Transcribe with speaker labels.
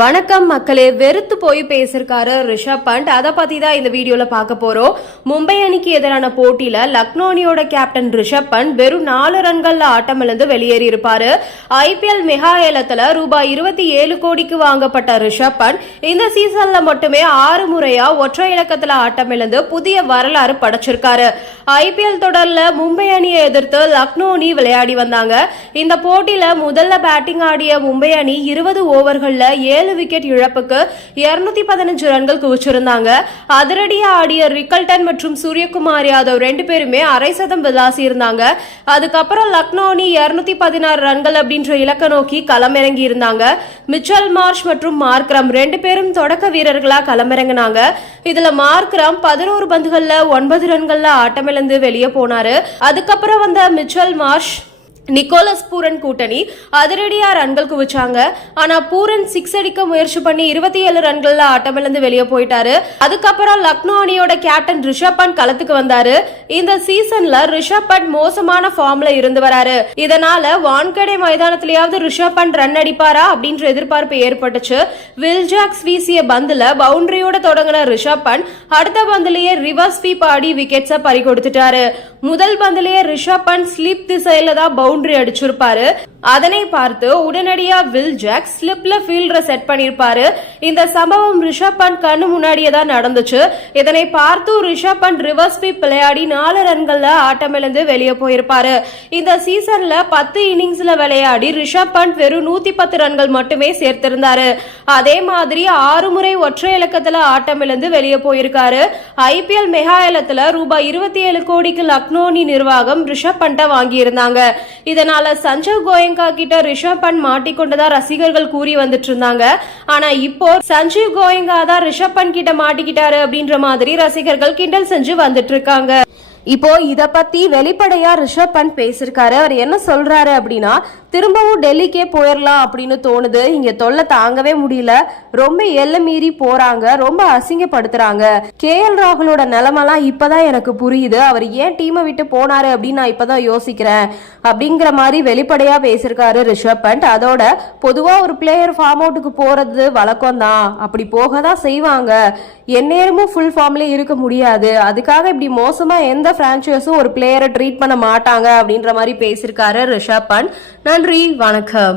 Speaker 1: வணக்கம் மக்களே வெறுத்து போய் பேசிருக்காரு ரிஷப் பண்ட் அதை பத்தி தான் இந்த வீடியோல பார்க்க போறோம். மும்பை அணிக்கு எதிரான போட்டியில லக்னோ அணியோட கேப்டன் ரிஷப் பண்ட் வெறும் நாலு ரன்கள்ல ஆட்டமிழந்து வெளியேறி இருப்பாரு. ஐபிஎல் மெகா ஏலத்துல ரூபாய் இருபத்தி ஏழு கோடிக்கு வாங்கப்பட்ட ரிஷப் பண்ட் இந்த சீசன்ல மட்டுமே ஆறு முறையா ஒற்றை இலக்கத்துல ஆட்டமிழந்து புதிய வரலாறு படைச்சிருக்காரு. ஐபிஎல் தொடர்ல மும்பை அணியை எதிர்த்து லக்னோ அணி விளையாடி வந்தாங்க. இந்த போட்டியில முதல்ல பேட்டிங் ஆடிய மும்பை அணி இருபது ஓவர்கள்ல ஏழு விக்கெட் இழப்புக்கு இருநூத்தி பதினஞ்சு ரன்கள் குவிச்சிருந்தாங்க. அதிரடியா ஆடிய ரிக்கல்டன் மற்றும் சூரியகுமார் யாதவ் ரெண்டு பேருமே அரை சதம் விளாசி இருந்தாங்க. அதுக்கப்புறம் லக்னோ அணி இருநூத்தி பதினாறு ரன்கள் அப்படின்ற இலக்க நோக்கி களமிறங்கி இருந்தாங்க. மிச்சல் மார்ஷ் மற்றும் மார்க்ரம் ரெண்டு பேரும் தொடக்க வீரர்களா களமிறங்கினாங்க. இதுல மார்க்ரம் பதினோரு பந்துகள்ல ஒன்பது ரன்கள்ல ஆட்டமிழந்து வெளியே போனாரு. அதுக்கப்புறம் வந்த மிச்சல் மார்ஷ் நிக்கோலஸ் பூரன் கூட்டணி அதிரடியா ரன்கள் குவிச்சாங்க. ஆனா பூரன் சிக்ஸ் அடிக்க முயற்சி பண்ணி இருபத்தி ஏழு ரன்கள்ல ஆட்டமிழந்து வெளியே போயிட்டாரு. அதுக்கப்புறம் லக்னோ அணியோட கேப்டன் ரிஷப் பண்ட் களத்துக்கு வந்தாரு. இந்த சீசன்ல ரிஷப் பண்ட் மோசமான ஃபார்ம்ல இருந்து வராரு. இதனால வான்கடை மைதானத்திலேயாவது ரிஷப் பண்ட் ரன் அடிப்பாரா அப்படின்ற எதிர்பார்ப்பு ஏற்பட்டுச்சு. வில் ஜாக்ஸ் வீசிய பந்துல பவுண்டரியோட தொடங்கின ரிஷப் பண்ட் அடுத்த பந்துலயே ரிவர்ஸ் ஸ்வீப் ஆடி விக்கெட்ஸ பறி கொடுத்துட்டாரு முதல் பந்துலயே ரிஷப் பண்ட் ஸ்லிப் திசையில தான் பவுண்டரி அடிச்சிருப்பாரு. அதனை பார்த்து உடனடியா வில் ஜாக் ஸ்லிப்ல ஃபீல்டரை செட் பண்ணிருப்பாரு. இந்த சம்பவம் ரிஷப் பண்ட் கண்ணு முன்னாடியே தான் நடந்துச்சு. இதனை பார்த்து ரிஷப் பண்ட் ரிவர்ஸ் ஸ்வீப் விளையாடி நாலு ரன்கள்ல ஆட்டமிழந்து வெளியே போயிருப்பாரு. இந்த சீசன்ல பத்து இன்னிங்ஸ்ல விளையாடி ரிஷப் பண்ட் வெறும் நூத்தி பத்து ரன்கள் மட்டுமே சேர்த்திருந்தாரு. அதே மாதிரி ஆறு முறை ஒற்றை இலக்கத்துல ஆட்டமிழந்து வெளியே போயிருக்காரு. ஐபிஎல் மெகா ரூபாய் இருபத்தி ஏழு கோடிக்கு லக்னோனி நிர்வாகம் ரிஷப் பண்ட வாங்கியிருந்தாங்க. இதனால சஞ்சய் பிரியங்கா கிட்ட ரிஷப் பண்ட் மாட்டிக்கொண்டதா ரசிகர்கள் கூறி வந்துட்டு இருந்தாங்க ஆனா இப்போ சஞ்சீவ் கோயங்கா தான் ரிஷப் பண்ட் கிட்ட மாட்டிக்கிட்டாரு அப்படின்ற மாதிரி ரசிகர்கள் கிண்டல் செஞ்சு வந்துட்டு இருக்காங்க இப்போ இத பத்தி வெளிப்படையா ரிஷப் பண்ட் பேசிருக்காரு. அவர் என்ன சொல்றாரு அப்படின்னா திரும்பவும் டெல்லிக்கே போயிடலாம் அப்படின்னு தோணுது. இங்க தொல்லை தாங்கவே முடியல. ரொம்ப எல்லை மீறி போறாங்க. ரொம்ப அசிங்கப்படுத்துறாங்க. கே எல் ராகுலோட நிலமெல்லாம் இப்பதான் எனக்கு புரியுது. அவர் ஏன் டீமை விட்டு போனாரு அப்படின்னு நான் இப்பதான் யோசிக்கிறேன். அப்படிங்கிற மாதிரி வெளிப்படையா பேசியிருக்காரு ரிஷப் பண்ட். அதோட பொதுவா ஒரு பிளேயர் ஃபார்ம் அவுட்டுக்கு போறது வழக்கம் தான் அப்படி போக தான் செய்வாங்க. எந்நேரமும் ஃபுல் ஃபார்ம்ல இருக்க முடியாது. அதுக்காக இப்படி மோசமா எந்த பிரான்ச்சைஸும் ஒரு பிளேயரை ட்ரீட் பண்ண மாட்டாங்க அப்படின்ற மாதிரி பேசியிருக்காரு ரிஷப் பண்ட். நன்றி வணக்கம்.